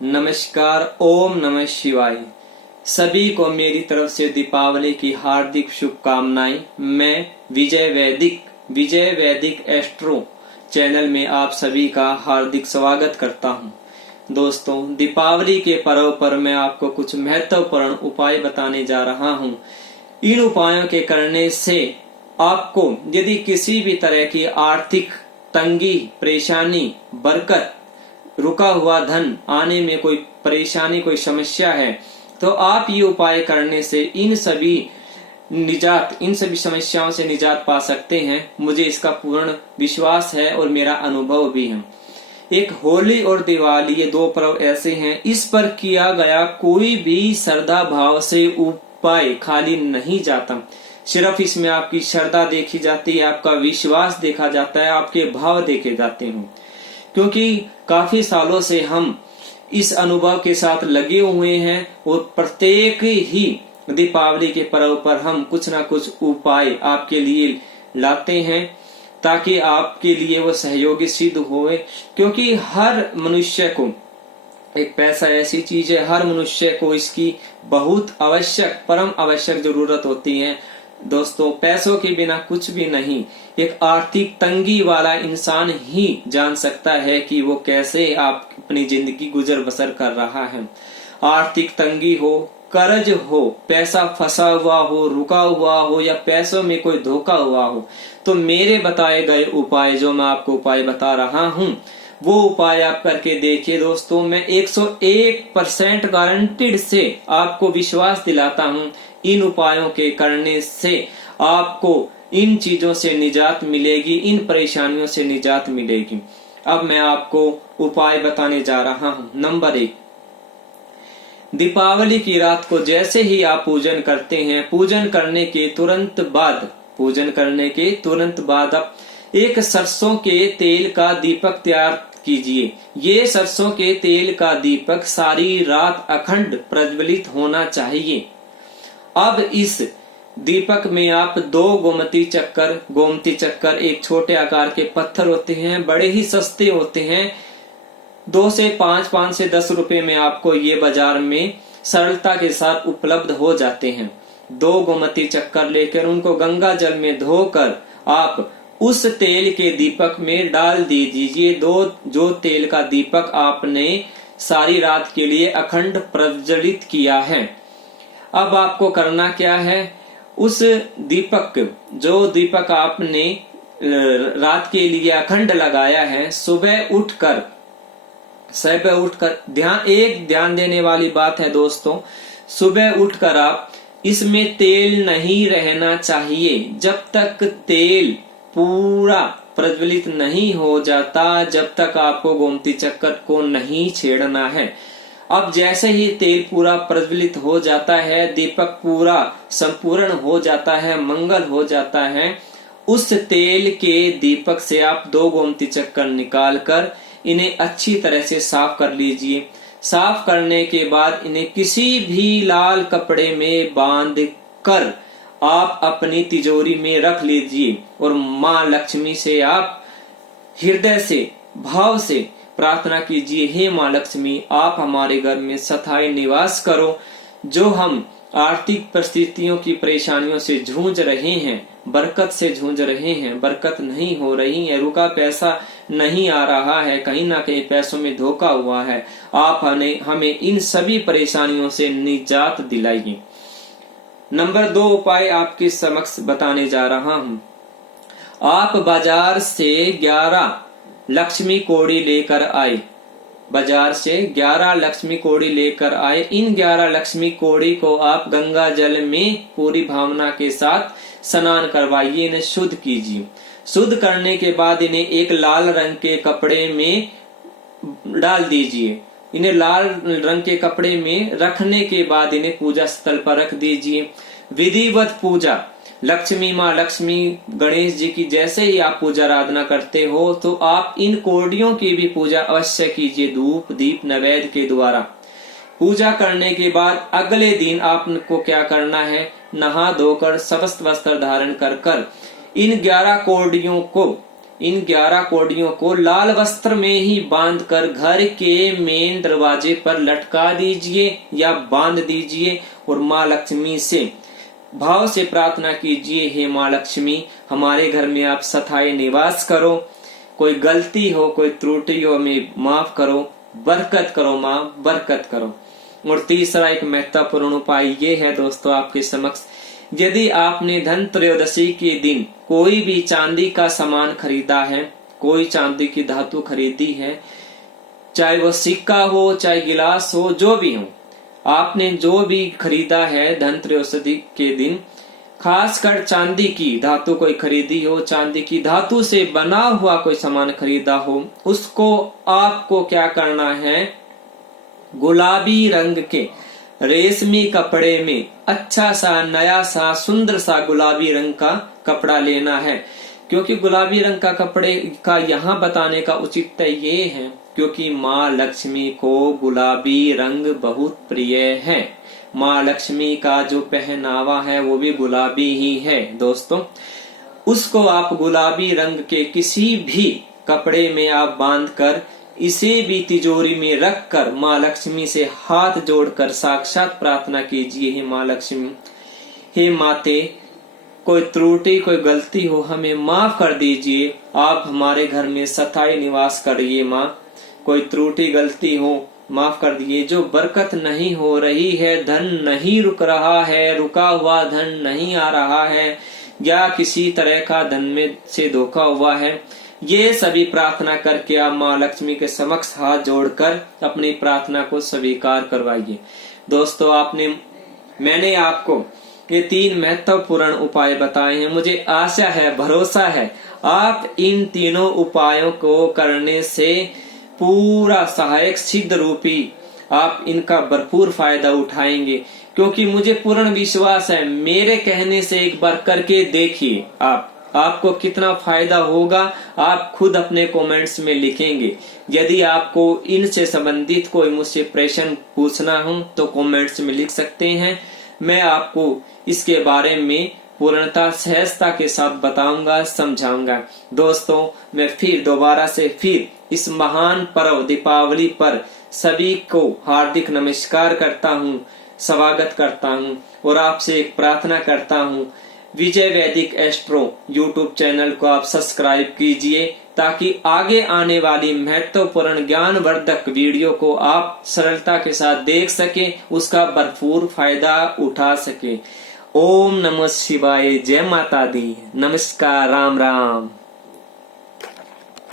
नमस्कार। ओम नमः शिवाय। सभी को मेरी तरफ से दीपावली की हार्दिक शुभकामनाएं। मैं विजय वैदिक एस्ट्रो चैनल में आप सभी का हार्दिक स्वागत करता हूं। दोस्तों, दीपावली के पर्व पर मैं आपको कुछ महत्वपूर्ण उपाय बताने जा रहा हूं। इन उपायों के करने से आपको यदि किसी भी तरह की आर्थिक तंगी, परेशानी, बरकत, रुका हुआ धन आने में कोई परेशानी, कोई समस्या है, तो आप ये उपाय करने से इन सभी समस्याओं से निजात पा सकते हैं। मुझे इसका पूर्ण विश्वास है और मेरा अनुभव भी है। एक होली और दिवाली, ये दो पर्व ऐसे हैं, इस पर किया गया कोई भी श्रद्धा भाव से उपाय खाली नहीं जाता। सिर्फ इसमें आपकी श्रद्धा देखी जाती है, आपका विश्वास देखा जाता है, आपके भाव देखे जाते हैं। क्योंकि काफी सालों से हम इस अनुभव के साथ लगे हुए हैं और प्रत्येक ही दीपावली के पर्व पर हम कुछ ना कुछ उपाय आपके लिए लाते हैं ताकि आपके लिए वो सहयोगी सिद्ध होए। क्योंकि हर मनुष्य को एक पैसा ऐसी चीज है, हर मनुष्य को इसकी बहुत आवश्यक, परम आवश्यक जरूरत होती है। दोस्तों, पैसों के बिना कुछ भी नहीं। एक आर्थिक तंगी वाला इंसान ही जान सकता है कि वो कैसे आप अपनी जिंदगी गुजर बसर कर रहा है। आर्थिक तंगी हो, कर्ज हो, पैसा फंसा हुआ हो, रुका हुआ हो या पैसों में कोई धोखा हुआ हो, तो मेरे बताए गए उपाय, जो मैं आपको उपाय बता रहा हूं, वो उपाय आप करके देखिए। दोस्तों, मैं 101% गारंटीड से आपको विश्वास दिलाता हूं, इन उपायों के करने से आपको इन चीजों से निजात मिलेगी, इन परेशानियों से निजात मिलेगी। अब मैं आपको उपाय बताने जा रहा हूं। नंबर 1, दीपावली की रात को जैसे ही आप पूजन करते हैं, पूजन करने के तुरंत बाद आप एक सरसों के तेल का दीपक तैयार कीजिए। ये सरसों के तेल का दीपक सारी रात अखंड प्रज्वलित होना चाहिए। अब इस दीपक में आप 2 गोमती चक्कर, एक छोटे आकार के पत्थर होते हैं, बड़े ही सस्ते होते हैं, 2 से 5 से 10 रुपए में आपको ये बाजार में सरलता के साथ उपलब्ध हो जाते हैं। 2 गोमती चक्कर लेकर उनको गंगा जल में धोकर आप उस तेल के दीपक में डाल दीजिए। जो तेल का दीपक आपने सारी रात के लिए अखंड प्रज्वलित किया है। अब आपको करना क्या है, उस जो दीपक आपने रात के लिए अखंड लगाया है, सुबह उठकर ध्यान देने वाली बात है दोस्तों, सुबह उठकर आप, इसमें तेल नहीं रहना चाहिए जब तक तेल पूरा प्रज्वलित नहीं हो जाता, जब तक आपको गोमती चक्कर को नहीं छेड़ना है। अब जैसे ही तेल पूरा प्रज्वलित हो जाता है, दीपक पूरा संपूर्ण हो जाता है, मंगल हो जाता है, उस तेल के दीपक से आप 2 गोमती चक्कर निकालकर इन्हें अच्छी तरह से साफ कर लीजिए। साफ करने के बाद इन्हें किसी भी लाल कपड़े में बांध कर आप अपनी तिजोरी में रख लीजिए और माँ लक्ष्मी से आप हृदय से, भाव से प्रार्थना कीजिए, हे माँ लक्ष्मी, आप हमारे घर में स्थायी निवास करो। जो हम आर्थिक परिस्थितियों की परेशानियों से जूझ रहे हैं, बरकत से जूझ रहे हैं, बरकत नहीं हो रही है, रुका पैसा नहीं आ रहा है, कहीं ना कहीं पैसों में धोखा हुआ है, आप हमें इन सभी परेशानियों से निजात दिलाइए। नंबर 2 उपाय आपके समक्ष बताने जा रहा हूं। आप बाजार से 11 लक्ष्मी कोड़ी लेकर आए। इन 11 लक्ष्मी कोड़ी को आप गंगा जल में पूरी भावना के साथ स्नान करवाइए, इन्हें शुद्ध कीजिए। शुद्ध करने के बाद इन्हें एक लाल रंग के कपड़े में डाल दीजिए। इन्हें लाल रंग के कपड़े में रखने के बाद इन्हें पूजा स्थल पर रख दीजिए। विधिवत पूजा लक्ष्मी गणेश जी की जैसे ही आप पूजा आराधना करते हो, तो आप इन कोडियों की भी पूजा अवश्य कीजिए, धूप दीप नैवेद्य के द्वारा। पूजा करने के बाद अगले दिन आपको क्या करना है, नहा धोकर समस्त वस्त्र धारण कर इन 11 कोडियों को इन 11 कौड़ियों को लाल वस्त्र में ही बांधकर घर के मेन दरवाजे पर लटका दीजिए या बांध दीजिए और माँ लक्ष्मी से भाव से प्रार्थना कीजिए, हे माँ लक्ष्मी हमारे घर में आप स्थायी निवास करो, कोई गलती हो कोई त्रुटि हो हमें माफ करो, बरकत करो माँ बरकत करो। और तीसरा एक महत्वपूर्ण उपाय ये है दोस्तों आपके समक्ष, यदि आपने धनत्रयोदशी के दिन कोई भी चांदी का सामान खरीदा है, कोई चांदी की धातु खरीदी है, चाहे वो सिक्का हो चाहे गिलास हो, जो भी हो, आपने जो भी खरीदा है धनत्रयोदशी के दिन, खासकर चांदी की धातु कोई खरीदी हो, चांदी की धातु से बना हुआ कोई सामान खरीदा हो, उसको आपको क्या करना है, गुलाबी रंग के रेशमी कपड़े में अच्छा सा नया सा सुंदर सा गुलाबी रंग का कपड़ा लेना है। क्योंकि गुलाबी रंग का कपड़े का यहाँ बताने का औचित्य ये है क्योंकि माँ लक्ष्मी को गुलाबी रंग बहुत प्रिय है। माँ लक्ष्मी का जो पहनावा है वो भी गुलाबी ही है दोस्तों। उसको आप गुलाबी रंग के किसी भी कपड़े में आप बांधकर इसे भी तिजोरी में रखकर माँ लक्ष्मी से हाथ जोड़कर साक्षात प्रार्थना कीजिए, हे माँ लक्ष्मी, हे माते, कोई त्रुटि कोई गलती हो हमें माफ कर दीजिए, आप हमारे घर में स्थायी निवास करिए माँ, कोई त्रुटि गलती हो माफ कर दीजिए, जो बरकत नहीं हो रही है, धन नहीं रुक रहा है, रुका हुआ धन नहीं आ रहा है, या किसी तरह का धन में से धोखा हुआ है, ये सभी प्रार्थना करके आप माँ लक्ष्मी के समक्ष हाथ जोड़कर अपनी प्रार्थना को स्वीकार करवाइए। दोस्तों मैंने आपको ये 3 महत्वपूर्ण उपाय बताए हैं। मुझे आशा है भरोसा है आप इन तीनों उपायों को करने से पूरा सहायक सिद्ध रूपी आप इनका भरपूर फायदा उठाएंगे, क्योंकि मुझे पूर्ण विश्वास है, मेरे कहने से एक बार करके देखिए आपको कितना फायदा होगा, आप खुद अपने कमेंट्स में लिखेंगे। यदि आपको इनसे संबंधित कोई मुझसे प्रश्न पूछना हो तो कमेंट्स में लिख सकते हैं, मैं आपको इसके बारे में पूर्णता सहजता के साथ बताऊंगा समझाऊंगा। दोस्तों मैं फिर दोबारा से इस महान पर्व दीपावली पर सभी को हार्दिक नमस्कार करता हूँ, स्वागत करता हूँ और आपसे एक प्रार्थना करता हूँ, विजय वैदिक एस्ट्रो यूट्यूब चैनल को आप सब्सक्राइब कीजिए ताकि आगे आने वाली महत्वपूर्ण ज्ञानवर्धक वीडियो को आप सरलता के साथ देख सके, उसका भरपूर फायदा उठा सके। ओम नमः शिवाय, जय माता दी, नमस्कार, राम राम।